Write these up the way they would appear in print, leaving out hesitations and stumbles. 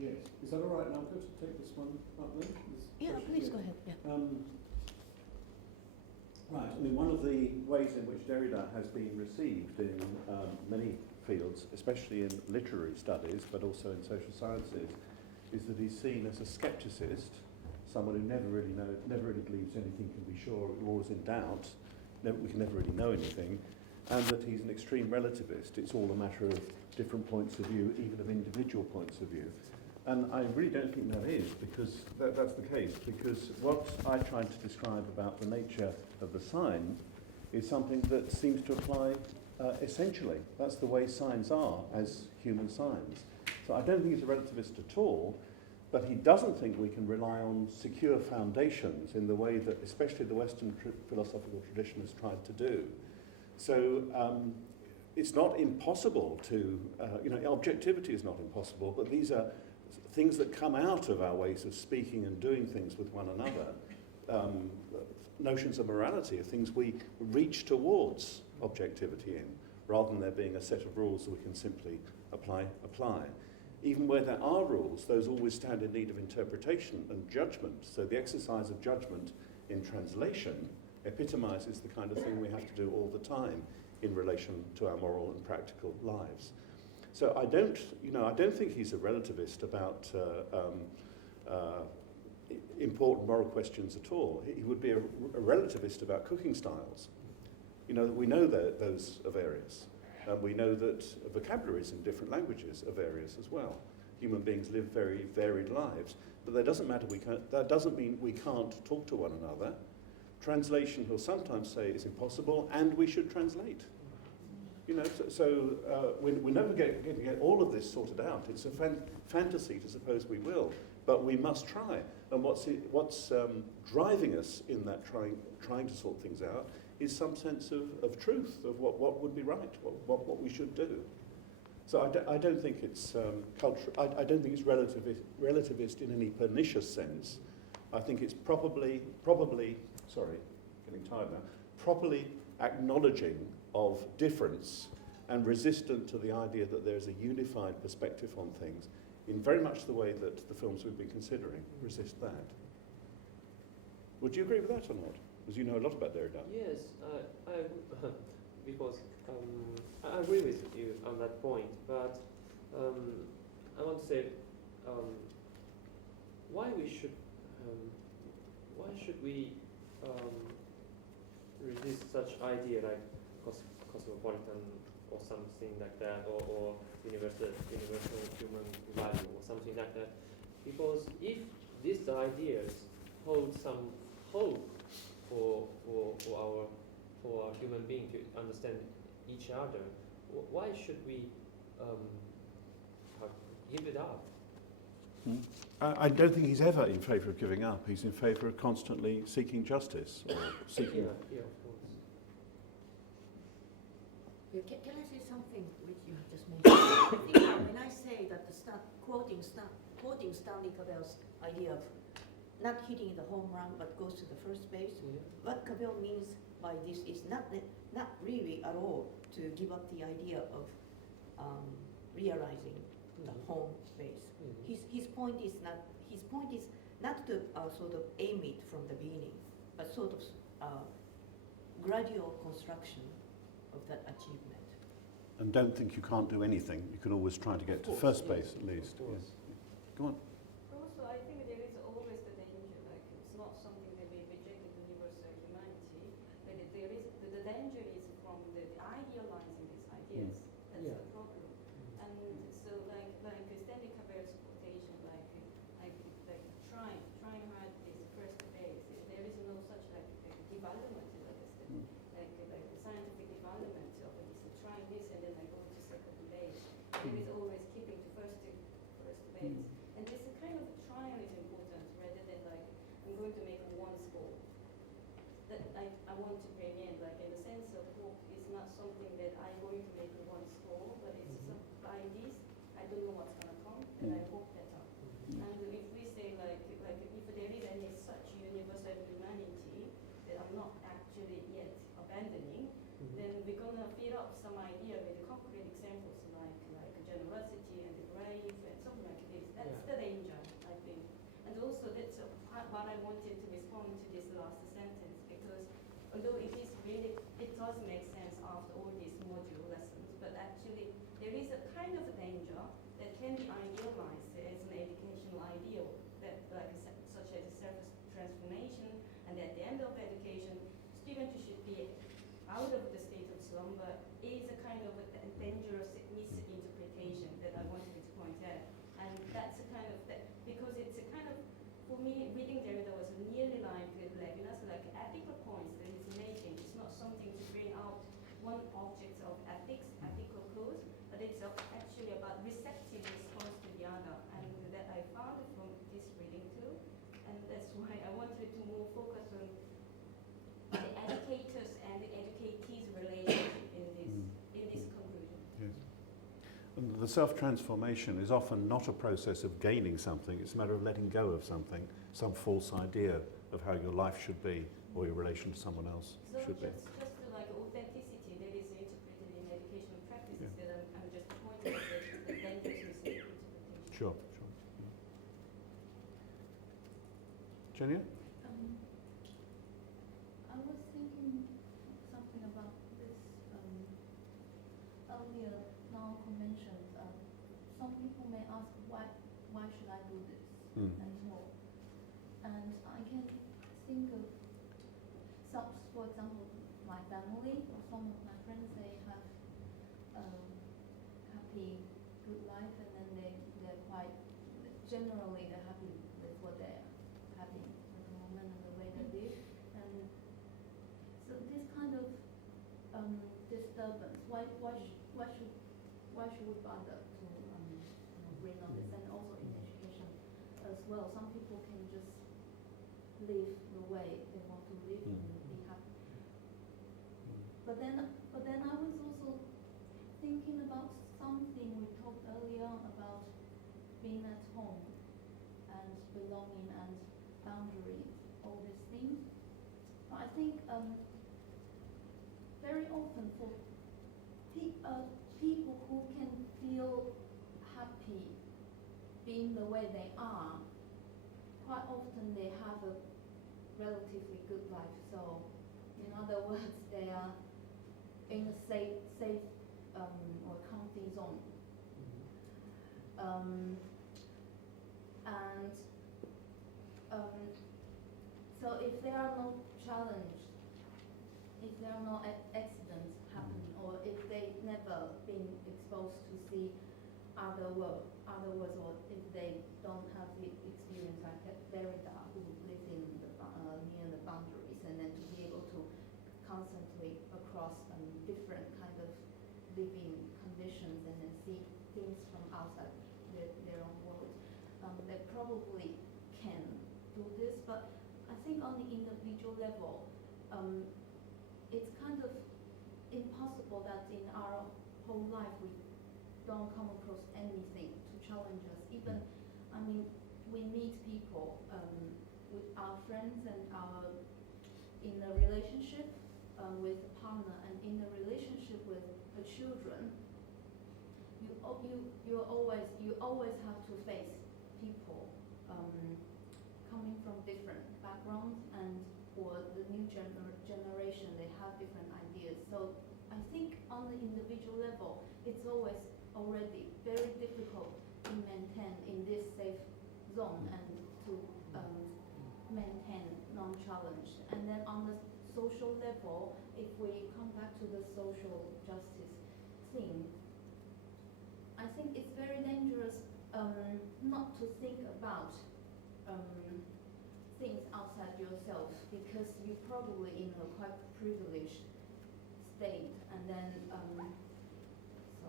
Yes. Is that all right, Naoko, to take this one up then? Yeah, please go ahead. Yeah. Right. I mean, one of the ways in which Derrida has been received in many fields, especially in literary studies, but also in social sciences, is that he's seen as a skepticist, someone who never really believes anything can be sure, we're always in doubt, we can never really know anything, and that he's an extreme relativist. It's all a matter of different points of view, even of individual points of view. And I really don't think that is, because that's the case, because what I tried to describe about the nature of the sign is something that seems to apply essentially. That's the way signs are as human signs. So I don't think he's a relativist at all, but he doesn't think we can rely on secure foundations in the way that especially the Western philosophical tradition has tried to do. So it's not impossible to, objectivity is not impossible, but these are things that come out of our ways of speaking and doing things with one another. Notions of morality are things we reach towards objectivity in, rather than there being a set of rules that we can simply apply. Even where there are rules, those always stand in need of interpretation and judgment. So the exercise of judgment in translation epitomizes the kind of thing we have to do all the time in relation to our moral and practical lives. So I don't think he's a relativist about important moral questions at all. He would be a relativist about cooking styles. We know that those are various. We know that vocabularies in different languages are various as well. Human beings live very varied lives, but that doesn't mean we can't talk to one another. Translation, he'll sometimes say, is impossible, and we should translate. We're never going to get all of this sorted out. It's a fantasy to suppose we will, but we must try. And what's driving us in that trying to sort things out is some sense of truth, of what would be right, what we should do. So I don't think it's I don't think it's relativist in any pernicious sense. I think it's probably, sorry, getting tired now, properly acknowledging of difference and resistant to the idea that there's a unified perspective on things in very much the way that the films we've been considering resist that. Would you agree with that or not? Because you know a lot about Derrida. Yes, because I agree with you on that point, but I want to say why should we resist such idea like cosmopolitan or something like that, or universal human value or something like that? Because if these ideas hold some hope for our human being to understand each other, why should we give it up? I don't think he's ever in favour of giving up. He's in favour of constantly seeking justice or seeking. Yeah, of course. Can I say something which you have just mentioned? I think when I say that quoting Stanley Cavell's idea of not hitting the home run but goes to the first base, what Cavell means by this is not really at all to give up the idea of realizing the home base. His point is not to sort of aim it from the beginning, but sort of gradual construction of that achievement. And don't think you can't do anything. You can always try to get to first base at least. Yes. Go on. Also, I think there is always the danger, like it's not something that we reject universal humanity, but the danger is from the idealizing these ideas. That's the problem. And so like Stanley Cavell's quotation, like trying hard is first base. There is no such development, like the scientific development of this, trying this and then I go to second base. There is always keeping to first base. And this kind of trial is important rather than I'm going to make one score. That I want to bring in, in the sense of hope is not something that I'm going to make one score, but it's by this, I don't know what's going to come, and I hope better. And if we say if there is any such universal humanity that I'm not actually yet abandoning, then we're going to fill up some idea with concrete examples like generosity and the brave and something like this. That's does make sense after all these module lessons, but actually there is a kind of danger that can be idealized as an educational ideal, that like such as a self-transformation, and at the end of education, students should be out of the state of slumber is a kind of a dangerous misinterpretation that I wanted to point out. And that's a kind of, because it's a kind of, for me, reading Derrida was nearly like Levinas, like ethical points that he's making. It's not something to bring out one object of ethics, ethical codes, but it's actually about receptive response to the other. And that I found from this reading too. And that's why I wanted to more focus on the educators and the educatees relationship in this conclusion. Yes. And the self-transformation is often not a process of gaining something, it's a matter of letting go of something, some false idea of how your life should be or your relation to someone else So should be. just like authenticity that is interpreted in educational practices that I'm just pointing at the dangerous misinterpretation. Sure, sure. Genia? I was thinking something about this earlier. Naoko mentioned some people may ask why should I do this and more, and I can think of some, for example, my family or some of my friends. They have happy, good life, and then they're quite generally they're happy with what they're having at the moment and the way they live. And so this kind of disturbance, why should we bother to bring on this? And also in education as well, some people can just live the way they want to live and be happy. But then I was also thinking about something we talked earlier about being at home and belonging and boundaries, all these things. But I think very often for people who can feel happy being the way they are, quite often they have a relatively good life. So, in other words, they are in a safe or comfy zone. So if there are no challenges, if there are no accidents happening, or if they never been exposed to see other worlds, or if they don't have the experience like Derrida, who lives in the near the boundaries, and then to be able to constantly across different kind of living conditions and then see things from outside their own world, they probably can do this. But I think on the individual level, it's kind of impossible that in our whole life we don't come across anything to challenge us. Even, I mean, we meet people with our friends and in a relationship with a partner, and in a relationship with the children, you always have to face people coming from different backgrounds, and or the new generation, they have different ideas. So I think on the individual level, it's already very difficult to maintain in this safe zone and to maintain non-challenge. And then on the social level, if we come back to the social justice thing, I think it's very dangerous not to think about things outside yourself, because you're probably in a quite privileged state, and then so.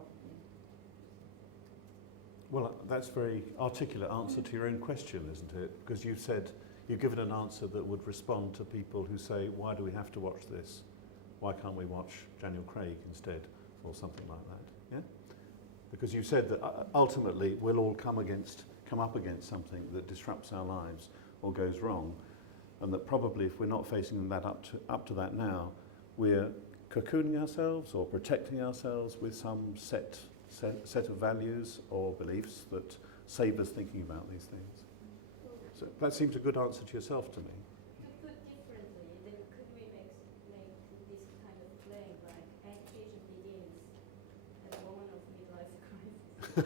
Well, that's a very articulate answer to your own question, isn't it? Because you've given an answer that would respond to people who say, why do we have to watch this? Why can't we watch Daniel Craig instead, or something like that? Yeah? Because you said that ultimately we'll all come up against something that disrupts our lives or goes wrong, and that probably if we're not facing that up to that now, we're cocooning ourselves or protecting ourselves with some set of values or beliefs that save us thinking about these things. So that seems a good answer to yourself to me. To put differently, then could we make this kind of claim No,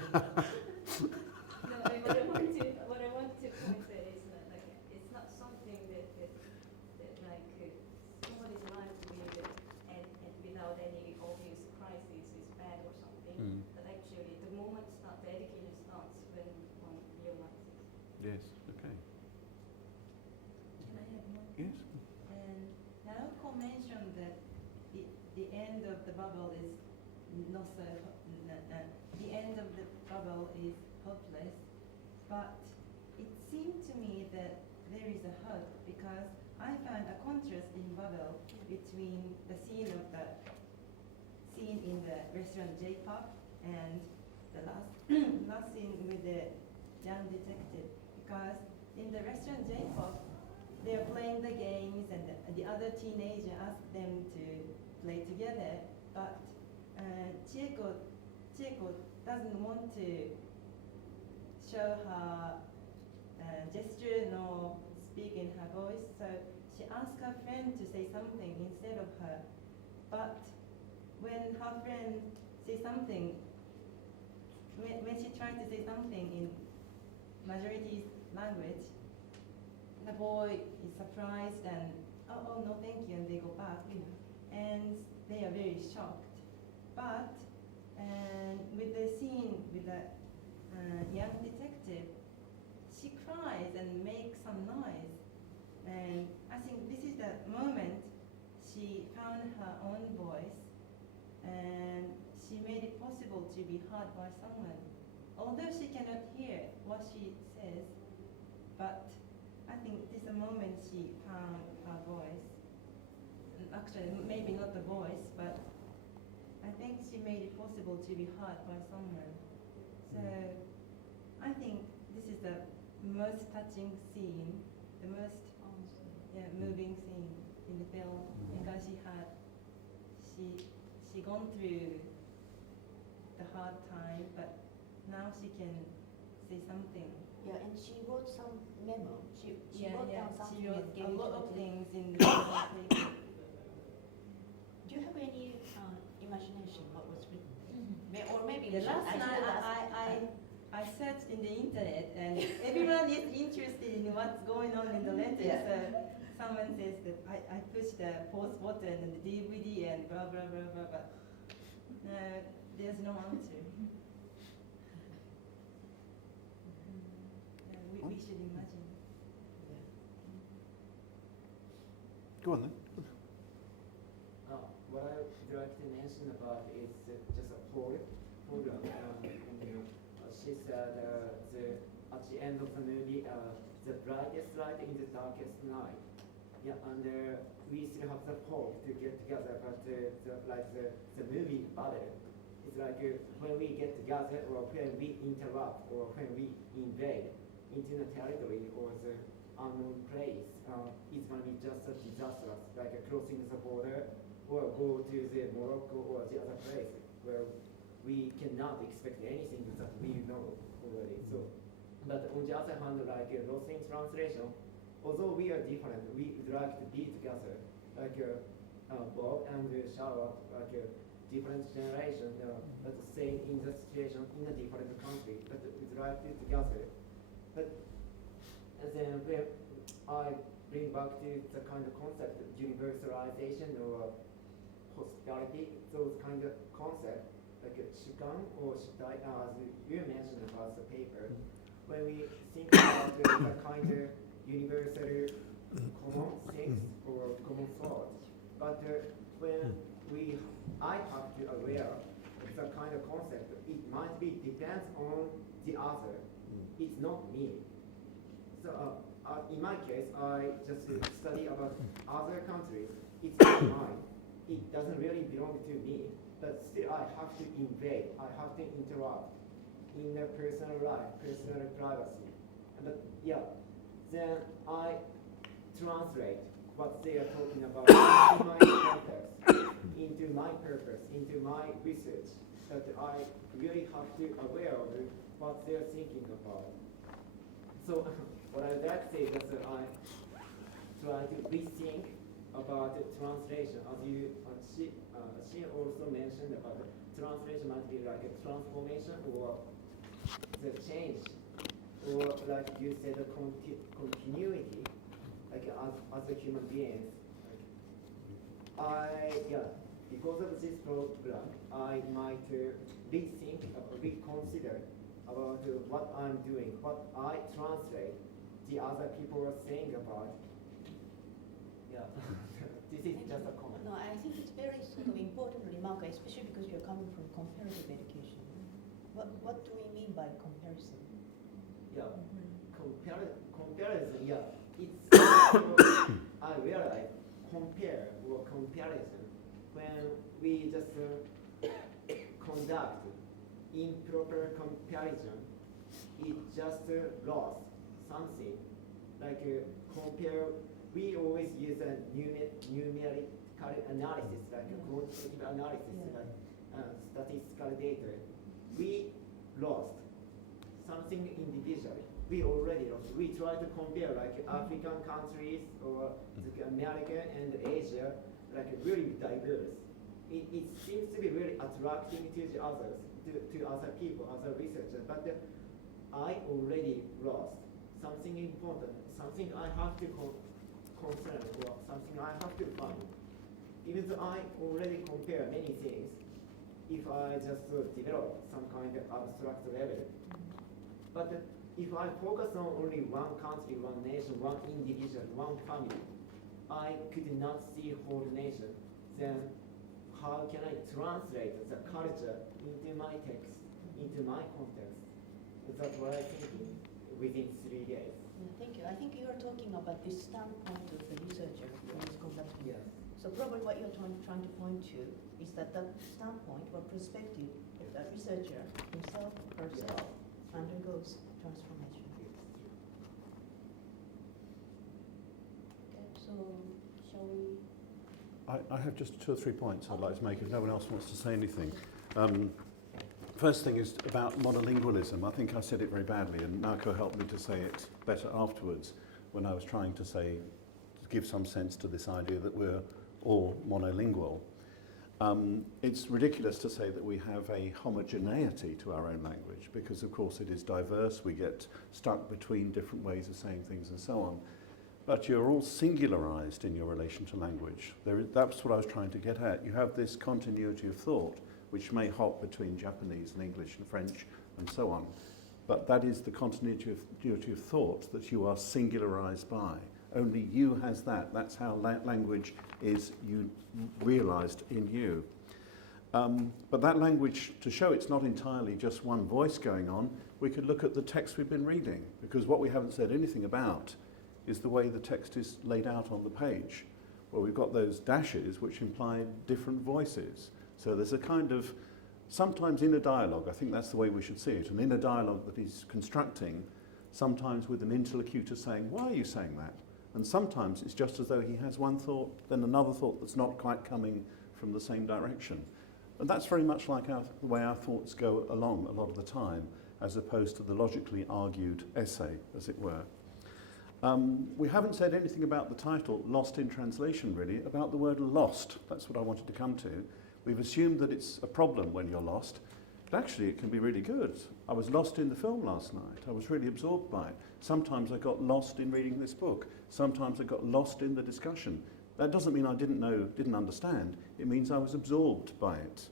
what I want to point there is that like it's not something that like somebody's life to be and without any obvious crisis is bad or something. But actually, the moment the education starts when one realizes. Yes, okay. Can I have one? Yes. And Naoko mentioned that the end of the bubble is not so, the end of the bubble is hopeless, but it seemed to me that there is a hope because I found a contrast in bubble between the scene in the restaurant J-pop and the last scene with the young detective, because in the restaurant J-pop they're playing the games and the other teenager asked them to play together, but Chieko doesn't want to show her gesture nor speak in her voice, so she asked her friend to say something instead of her. But when her friend says something, when she tried to say something in majority language, the boy is surprised and, oh no thank you, and they go back. And they are very shocked. But with the scene with the young detective, she cries and makes some noise. And I think this is the moment she found her own voice and she made it possible to be heard by someone. Although she cannot hear what she says, but I think this is the moment she found her voice. And actually, maybe not the voice, but I think she made it possible to be heard by someone. So I think this is the most touching scene, the most moving scene in the film, because she gone through the hard time, but now she can say something. Yeah, and she wrote some memo. She wrote down something She wrote and gave a it lot to of the- things in the paper. Do you have any imagination what was written? Or maybe The we should last night ask. I searched in the internet and everyone is interested in what's going on in the letter. Yeah. So someone says that I pushed the pause button and the DVD and blah blah blah blah blah. There's no answer. We should imagine. Go on then. What I would like to mention about is just a program. She said at the end of the movie, the brightest light in the darkest night. Yeah, and we still have the hope to get together, but the movie battle, it's like when we get together or when we interrupt or when we invade into the territory or the unknown place, it's going to be just a disaster, like crossing the border or go to the Morocco or the other place where we cannot expect anything that we know already. So, but on the other hand, like lost in translation, although we are different, we would like to be together, like Bob and Charlotte, like different generation, but same in the situation in a different country, but we'd like to be together. But then when I bring back to the kind of concept of universalization or hospitality, those kind of concepts, like shikan or shitai, as you mentioned about the paper, when we think about the kind of universal common things or common thought, but when I have to aware of the kind of concept, it might be depends on the other. It's not me. So in my case, I just study about other countries. It's not mine. It doesn't really belong to me. But still, I have to invade. I have to interrupt in their personal life, personal privacy. But yeah, then I translate what they are talking about into my context, into my purpose, into my research. That I really have to aware of what they're thinking about. So what I would like to say is that I try to rethink about translation, she also mentioned about translation might be like a transformation or the change, or like you said, the continuity, like as a human beings. Because of this program, I might rethink, reconsider about what I'm doing, what I translate, the other people are saying about. Yeah, this is just a comment. No, I think it's very sort of important remark, especially because you're coming from comparative education. What do we mean by comparison? Yeah, comparison, yeah. It's, I realize, compare or comparison, when we just conduct improper comparison, it just lost something. Like compare, we always use a numerical analysis, like quantitative analysis, like statistical data. We lost something individually. We already lost. We try to compare like African countries or America and Asia, like really diverse. It seems to be really attractive to the others, to other people, other researchers, but I already lost something important, something I have to concern or something I have to find. Even though I already compare many things, if I just develop some kind of abstract level. But if I focus on only one country, one nation, one individual, one family, I could not see whole nation, then how can I translate the culture into my text, into my context? That's what I'm thinking within 3 days. Yeah, thank you. I think you are talking about this standpoint of the researcher who is conducting. Yes. So probably what you're trying to point to is that standpoint or perspective of that researcher himself or herself undergoes transformation. Okay, so shall we? I have just 2 or 3 points I'd like to make if no one else wants to say anything. First thing is about monolingualism. I think I said it very badly, and Naoko helped me to say it better afterwards when I was trying to say, to give some sense to this idea that we're all monolingual. It's ridiculous to say that we have a homogeneity to our own language, because of course it is diverse. We get stuck between different ways of saying things and so on. But you're all singularized in your relation to language. That's what I was trying to get at. You have this continuity of thought, which may hop between Japanese and English and French and so on. But that is the continuity of thought that you are singularized by. Only you has that. That's how language is realized in you. But that language, to show it's not entirely just one voice going on, we could look at the text we've been reading, because what we haven't said anything about is the way the text is laid out on the page, where we've got those dashes which imply different voices. So there's a kind of, sometimes inner dialogue, I think that's the way we should see it, an inner dialogue that he's constructing, sometimes with an interlocutor saying, why are you saying that? And sometimes it's just as though he has one thought, then another thought that's not quite coming from the same direction. And that's very much like the way our thoughts go along a lot of the time, as opposed to the logically argued essay, as it were. We haven't said anything about the title, Lost in Translation, really, about the word lost. That's what I wanted to come to. We've assumed that it's a problem when you're lost, but actually it can be really good. I was lost in the film last night. I was really absorbed by it. Sometimes I got lost in reading this book. Sometimes I got lost in the discussion. That doesn't mean I didn't understand. It means I was absorbed by it.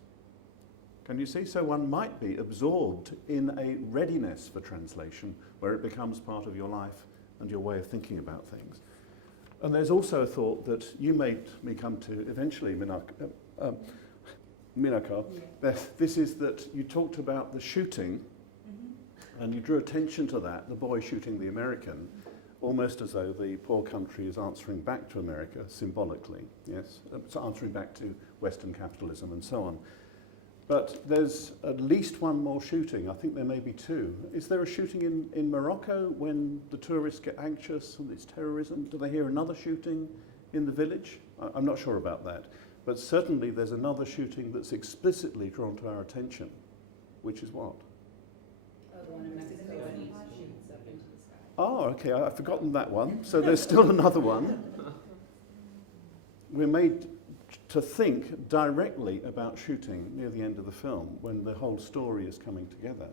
Can you see? So one might be absorbed in a readiness for translation, where it becomes part of your life and your way of thinking about things. And there's also a thought that you made me come to eventually, Minako. This is that you talked about the shooting, and you drew attention to that, the boy shooting the American, almost as though the poor country is answering back to America symbolically, yes? It's answering back to Western capitalism and so on. But there's at least one more shooting. I think there may be 2. Is there a shooting in Morocco when the tourists get anxious and it's terrorism? Do they hear another shooting in the village? I'm not sure about that. But certainly there's another shooting that's explicitly drawn to our attention, which is what? The one in Mexico when he shoots up into the sky. Oh, okay, I've forgotten that one. So there's still another one. we're made to think directly about shooting near the end of the film when the whole story is coming together.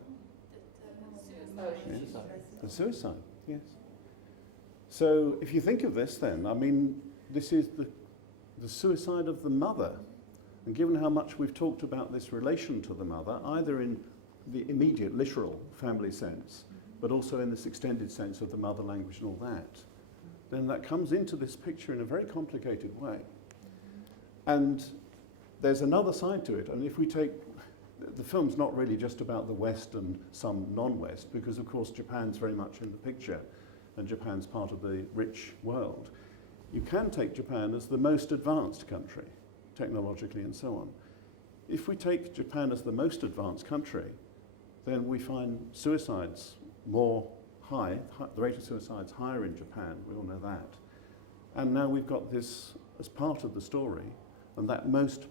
Yes. The suicide, yes. So if you think of this then, I mean, this is the suicide of the mother. And given how much we've talked about this relation to the mother, either in the immediate literal family sense, but also in this extended sense of the mother language and all that, then that comes into this picture in a very complicated way. And there's another side to it. And if we take, the film's not really just about the West and some non-West, because of course Japan's very much in the picture, and Japan's part of the rich world. You can take Japan as the most advanced country, technologically and so on. If we take Japan as the most advanced country, then we find suicides more high, the rate of suicides higher in Japan, we all know that. And now we've got this as part of the story, and that most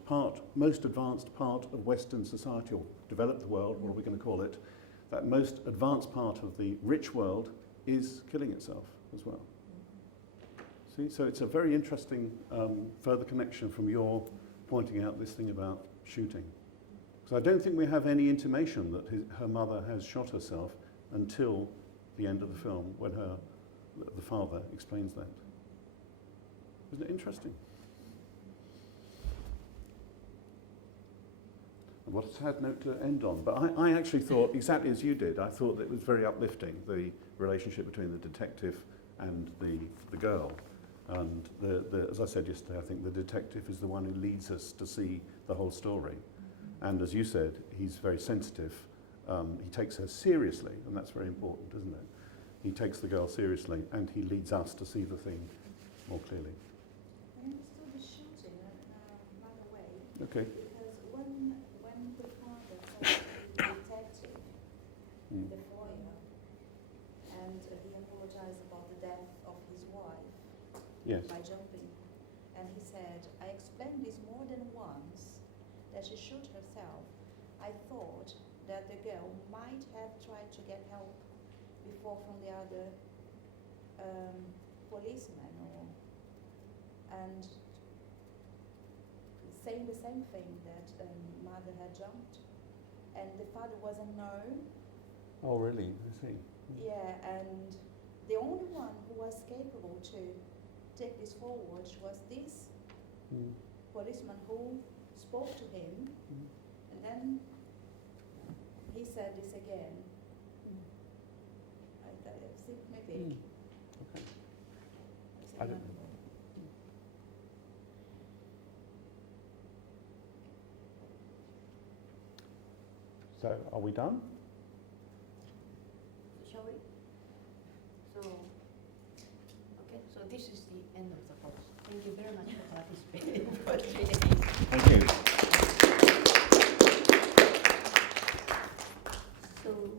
advanced part of Western society, or developed world, what are we going to call it, that most advanced part of the rich world is killing itself as well. See, so it's a very interesting further connection from your pointing out this thing about shooting. So I don't think we have any intimation that her mother has shot herself until the end of the film, when the father explains that. Isn't it interesting? And what a sad note to end on. But I actually thought, exactly as you did, I thought that it was very uplifting, the relationship between the detective and the girl. And as I said yesterday, I think the detective is the one who leads us to see the whole story. And as you said, he's very sensitive. He takes her seriously, and that's very important, isn't it? He takes the girl seriously, and he leads us to see the thing more clearly. I understood the shooting another way. Okay. Because when the father says to the detective in the foyer, and he apologized about the death of his wife Yes. by jumping, and he said, I explained this more than once, that she shot herself. I thought that the girl might have tried to get help before from the other policeman, and saying the same thing, that mother had jumped, and the father wasn't known. Oh, really? I see. Yeah, and the only one who was capable to take this forward was this policeman who spoke to him, and then he said this again. I think maybe. Okay. I don't know. So, are we done? Shall we? So, okay, so this is the end of the talk. Thank you very much for participating.